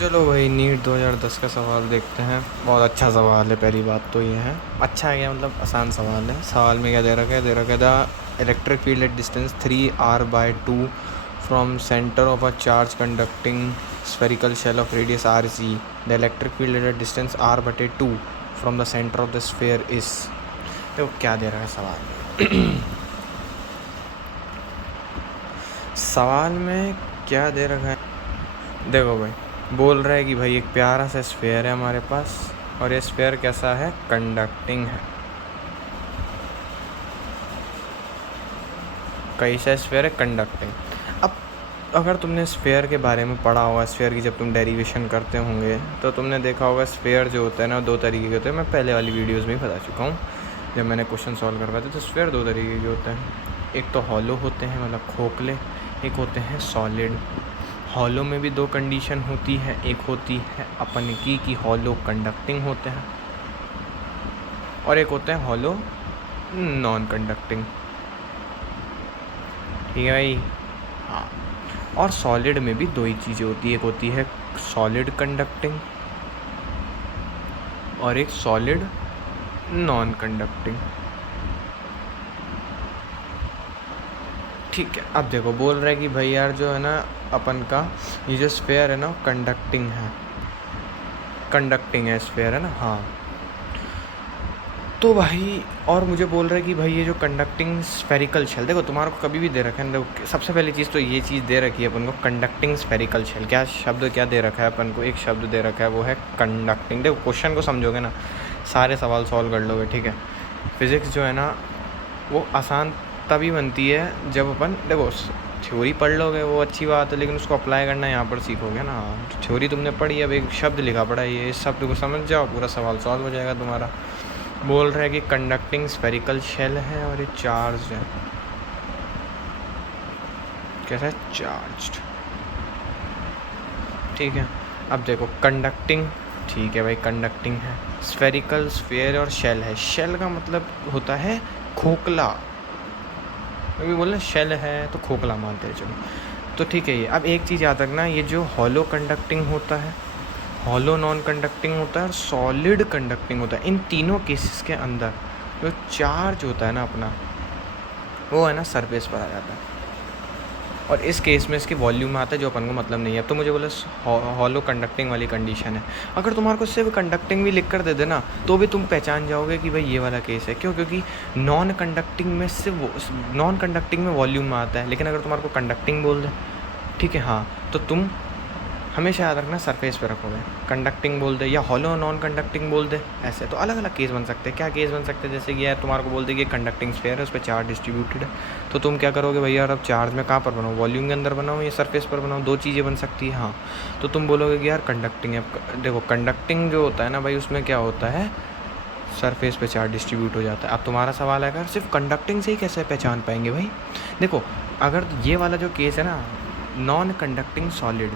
चलो भाई नीट 2010 का सवाल देखते हैं। बहुत अच्छा सवाल है। पहली बात तो ये है, अच्छा है क्या मतलब आसान सवाल है। सवाल में क्या दे रखा है, the electric field at distance 3r/2 from centre of a charge conducting spherical shell of radius r(g). The electric field at distance r/2 from the centre of the sphere is. तो क्या दे रहा है सवाल में सवाल में क्या दे रखा है, देखो भाई बोल रहा है कि भाई एक प्यारा सा स्फेयर है हमारे पास, और ये स्फेयर कैसा है, कंडक्टिंग है। कैसा स्फेयर है, कंडक्टिंग। अब अगर तुमने स्फेयर के बारे में पढ़ा होगा, स्फेयर की जब तुम डेरिवेशन करते होंगे तो तुमने देखा होगा स्फेयर जो होता है ना, दो तरीके के होते हैं। मैं पहले वाली वीडियोस में ही बता चुका हूँ जब मैंने क्वेश्चन सॉल्व करवाए थे। तो स्फेयर दो तरीके के होते हैं, एक तो हॉलो होते हैं मतलब खोखले, एक होते हैं सॉलिड। हॉलो में भी दो कंडीशन होती है, एक होती है अपन की हॉलो कंडक्टिंग होते हैं, और एक होते हैं हॉलो नॉन कंडक्टिंग। ठीक है भाई, हाँ। और सॉलिड में भी दो ही चीज़ें होती है, एक होती है सॉलिड कंडक्टिंग और एक सॉलिड नॉन कंडक्टिंग। ठीक है, अब देखो बोल रहा है कि भाई यार जो है ना अपन का ये जो स्फेयर है ना कंडक्टिंग है स्फेयर है ना, हाँ। तो भाई और मुझे बोल रहा है कि भाई ये जो कंडक्टिंग स्फेरिकल शेल, देखो तुम्हारे को कभी भी दे रखा है, देखो सबसे पहली चीज़ तो ये चीज़ दे रखी है अपन को, कंडक्टिंग स्फेरिकल शेल। क्या शब्द क्या दे रखा है अपन को, एक शब्द दे रखा है वो है कंडक्टिंग। देखो क्वेश्चन को समझोगे ना सारे सवाल सॉल्व कर लोगे। ठीक है, फिज़िक्स जो है ना वो आसान तभी बनती है जब अपन, देखो थ्योरी पढ़ लोगे वो अच्छी बात है, लेकिन उसको अप्लाई करना यहाँ पर सीखोगे ना। थ्योरी तुमने पढ़ी, अब एक शब्द लिखा पड़ा है, ये इस शब्द को समझ जाओ पूरा सवाल सॉल्व हो जाएगा तुम्हारा। बोल रहा है कि कंडक्टिंग स्फेरिकल शेल है और ये चार्ज है, कैसा है, चार्ज्ड। ठीक है, अब देखो कंडक्टिंग, ठीक है भाई कंडक्टिंग है, स्फेरिकल स्फेयर और शेल है। शेल का मतलब होता है खोखला, अभी बोल रहे शेल है तो खोखला मानते हैं चलो। तो ठीक है, ये अब एक चीज़ याद रखना, ये जो हॉलो कंडक्टिंग होता है, हॉलो नॉन कंडक्टिंग होता है और सॉलिड कंडक्टिंग होता है, इन तीनों केसेस के अंदर जो चार्ज होता है ना अपना, वो है ना सरफेस पर आ जाता है, और इस केस में इसके वॉल्यूम में आता है जो अपन को मतलब नहीं है। अब तो मुझे बोला हॉलो कंडक्टिंग वाली कंडीशन है, अगर तुम्हारे को सिर्फ कंडक्टिंग भी लिख कर दे देना तो भी तुम पहचान जाओगे कि भाई ये वाला केस है। क्यों? क्योंकि नॉन कंडक्टिंग में सिर्फ नॉन कंडक्टिंग में वॉल्यूम में आता है, लेकिन अगर तुम्हारे को कंडक्टिंग बोल दे, ठीक है हाँ, तो तुम हमेशा याद रखना सरफेस पे रखोगे। कंडक्टिंग बोल दे या हॉलो नॉन कंडक्टिंग बोल दे, ऐसे तो अलग अलग केस बन सकते हैं। क्या केस बन सकते हैं, जैसे कि यार तुम्हारे को बोल दे कि कंडक्टिंग स्फीयर है, उस पर चार्ज डिस्ट्रीब्यूटेड है, तो तुम क्या करोगे भैया यार अब चार्ज में कहाँ पर बनाओ, वॉल्यूम के अंदर बनाओ या सरफेस पर बनाओ, दो चीज़ें बन सकती है हाँ। तो तुम बोलोगे कि यार कंडक्टिंग है। देखो कंडक्टिंग जो होता है ना भाई, उसमें क्या होता है, सरफेस पे चार्ज डिस्ट्रीब्यूट हो जाता है। अब तुम्हारा सवाल है अगर सिर्फ कंडक्टिंग से ही कैसे पहचान पाएंगे भाई। देखो अगर ये वाला जो केस है ना, नॉन कंडक्टिंग सॉलिड,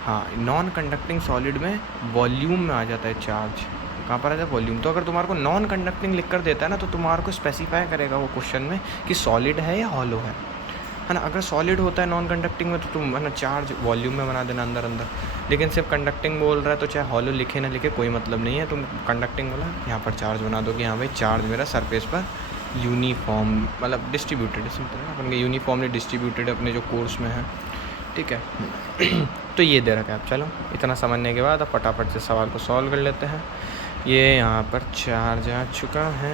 हाँ नॉन कंडक्टिंग सॉलिड में वॉल्यूम में आ जाता है चार्ज, कहाँ पर आ जाता है, वॉल्यूम। तो अगर तुम्हारे को नॉन कंडक्टिंग लिख कर देता है ना, तो तुम्हारे को स्पेसिफाई करेगा वो क्वेश्चन में कि सॉलिड है या हॉलो है ना। अगर सॉलिड होता है नॉन कंडक्टिंग में तो तुम है ना चार्ज वॉल्यूम में बना देना अंदर अंदर, लेकिन सिर्फ कंडक्टिंग बोल रहा है तो चाहे हॉलो लिखे ना लिखे कोई मतलब नहीं है, तुम कंडक्टिंग बोला यहाँ पर चार्ज बना दो कि हाँ भाई चार्ज मेरा सरफेस पर यूनिफॉर्म मतलब डिस्ट्रीब्यूटेड है, सिंपल है अपन के यूनिफॉर्मली डिस्ट्रीब्यूटेड अपने जो कोर्स में है। ठीक है तो ये दे रखा है। अब चलो इतना समझने के बाद अब फटाफट से सवाल को सॉल्व कर लेते हैं। ये यहाँ पर चार्ज आ चुका है।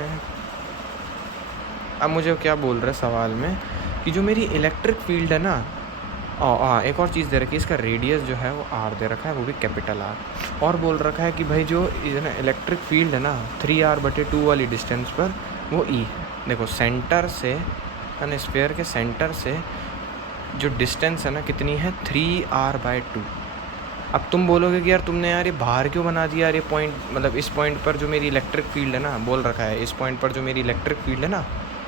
अब मुझे क्या बोल रहा है सवाल में कि जो मेरी इलेक्ट्रिक फील्ड है ना, हाँ एक और चीज़ दे रखी है, इसका रेडियस जो है वो आर दे रखा है, वो भी कैपिटल आर। और बोल रखा है कि भाई जो ना इलेक्ट्रिक फील्ड है ना 3r/2 वाली डिस्टेंस पर वो ई है। देखो सेंटर से ना स्फीयर के सेंटर से जो डिस्टेंस है ना कितनी है, 3r/2। अब तुम बोलोगे कि यार तुमने यार ये बाहर क्यों बना दिया यार, ये पॉइंट मतलब इस पॉइंट पर जो मेरी इलेक्ट्रिक फील्ड है ना, बोल रखा है इस पॉइंट पर जो मेरी इलेक्ट्रिक फील्ड है ना,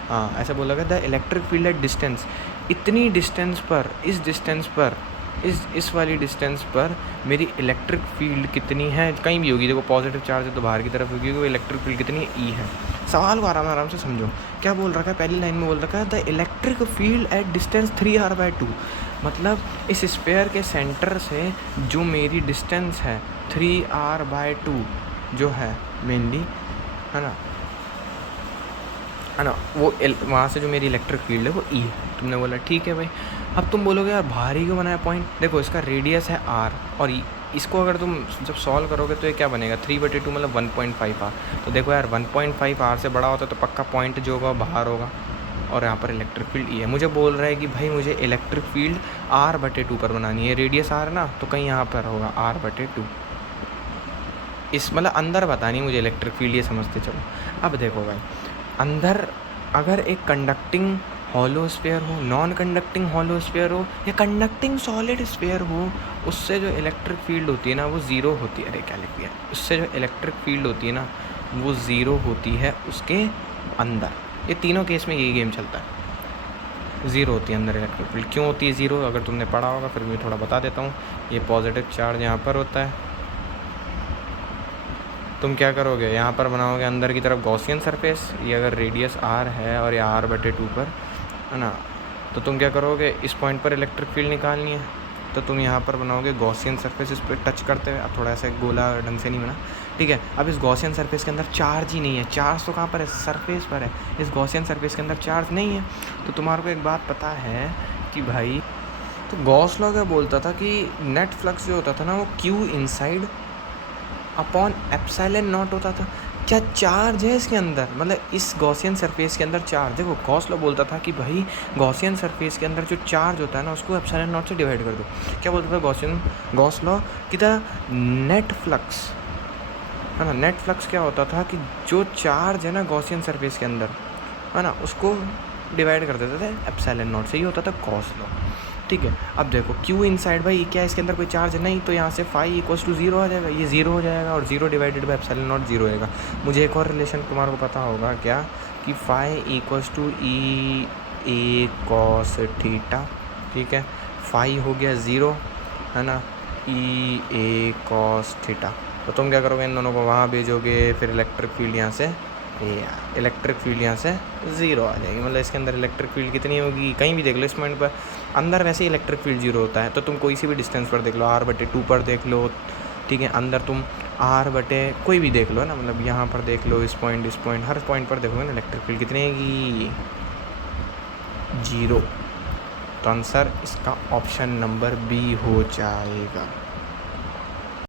हाँ ऐसा बोला गया the electric field at distance, इतनी डिस्टेंस पर, इस डिस्टेंस पर, इस वाली डिस्टेंस पर मेरी इलेक्ट्रिक फील्ड कितनी है, कहीं भी होगी। देखो पॉजिटिव चार्ज है तो बाहर की तरफ होगी, वो इलेक्ट्रिक फील्ड कितनी है, ई है। सवाल को आराम से समझो। क्या बोल रखा है, पहली लाइन में बोल रखा है the electric field at distance 3r/2। मतलब इस स्फीयर के सेंटर से जो मेरी डिस्टेंस है 3r/2 जो है मेनली, है ना, वो वहाँ से जो मेरी इलेक्ट्रिक फील्ड है वो ई है। तुमने बोला ठीक है भाई। अब तुम बोलोगे यार भारी क्यों बनाया पॉइंट? देखो इसका रेडियस है r, और इसको अगर तुम जब सॉल्व करोगे तो ये क्या बनेगा, 3/2 मतलब 1.5r। तो देखो यार 1.5r से बड़ा होता तो पक्का पॉइंट जो होगा बाहर होगा, और यहाँ पर इलेक्ट्रिक फील्ड ई है। मुझे बोल रहा है कि भाई मुझे इलेक्ट्रिक फील्ड r/2 पर बनानी है, रेडियस r ना, तो कहीं यहाँ पर होगा r/2। इस मतलब अंदर बतानी मुझे इलेक्ट्रिक फील्ड, ये समझते चलो। अब देखो भाई, अंदर अगर एक कंडक्टिंग हॉलो स्फीयर हो, नॉन कंडक्टिंग हॉलो स्फीयर हो, या कंडक्टिंग सॉलिड स्फीयर हो, उससे जो इलेक्ट्रिक फील्ड होती है ना वो ज़ीरो होती है। अरे क्या लिख दिया, उससे जो इलेक्ट्रिक फील्ड होती है ना वो ज़ीरो होती है उसके अंदर। ये तीनों केस में यही गेम चलता है, ज़ीरो होती है अंदर इलेक्ट्रिक फील्ड। क्यों होती है ज़ीरो, अगर तुमने पढ़ा होगा फिर मैं थोड़ा बता देता हूँ। ये पॉजिटिव चार्ज यहाँ पर होता है, तुम क्या करोगे यहाँ पर बनाओगे अंदर की तरफ गॉसियन सरफेस, ये अगर रेडियस r है और ये r/2 पर है ना, तो तुम क्या करोगे, इस पॉइंट पर इलेक्ट्रिक फील्ड निकालनी है, तो तुम यहाँ पर बनाओगे गॉसियन सरफेस इस पर टच करते हुए। अब थोड़ा ऐसा गोला ढंग से नहीं बना, ठीक है। अब इस गॉसियन सरफेस के अंदर चार्ज ही नहीं है, चार्ज तो कहाँ पर है, सरफेस पर है। इस गॉसियन सरफेस के अंदर चार्ज नहीं है, तो तुम्हारे को एक बात पता है कि भाई, तो गॉस लॉ क्या बोलता था कि नेट फ्लक्स जो होता था ना वो Q inside upon epsilon not होता था। क्या चार्ज है इसके अंदर, मतलब इस गॉसियन सरफेस के अंदर चार्ज। देखो गॉस लॉ बोलता था कि भाई गॉसियन सरफेस के अंदर जो चार्ज होता है ना उसको एप्सिलॉन नॉट से डिवाइड कर दो। क्या बोलता था गॉस लॉ कि द नेट फ्लक्स, है ना, नेट फ्लक्स क्या होता था कि जो चार्ज है ना गॉसियन सरफेस के अंदर, है ना, उसको डिवाइड कर देते थे एप्सिलॉन नॉट से। ही होता था गॉस लॉ, ठीक है। अब देखो Q इनसाइड भाई क्या इसके अंदर कोई चार्ज नहीं, तो यहाँ से फाई इक्वल्स टू 0 आ जाएगा, ये 0 हो जाएगा, और 0 डिवाइडेड बाई एप्सिलॉन नॉट 0 होएगा। मुझे एक और रिलेशन तुम्हारे को पता होगा क्या, कि phi equals to E cos theta, ठीक है। फाई हो गया 0, है ना, E cos थीटा। तो तुम क्या करोगे, इन दोनों को वहाँ भेजोगे, फिर इलेक्ट्रिक फील्ड यहाँ से, इलेक्ट्रिक फील्ड यहाँ से 0 आ जाएगी। मतलब इसके अंदर इलेक्ट्रिक फील्ड कितनी होगी, कहीं भी देख लो इस पॉइंट पर अंदर वैसे ही इलेक्ट्रिक फील्ड 0 होता है, तो तुम कोई सी भी डिस्टेंस पर देख लो, r/2 पर देख लो, ठीक है। अंदर तुम r/ कोई भी देख लो, है ना, मतलब यहाँ पर देख लो, इस पॉइंट हर पॉइंट पर देखोगे ना इलेक्ट्रिक फील्ड कितनी आएगी, 0। तो आंसर इसका ऑप्शन नंबर B हो जाएगा।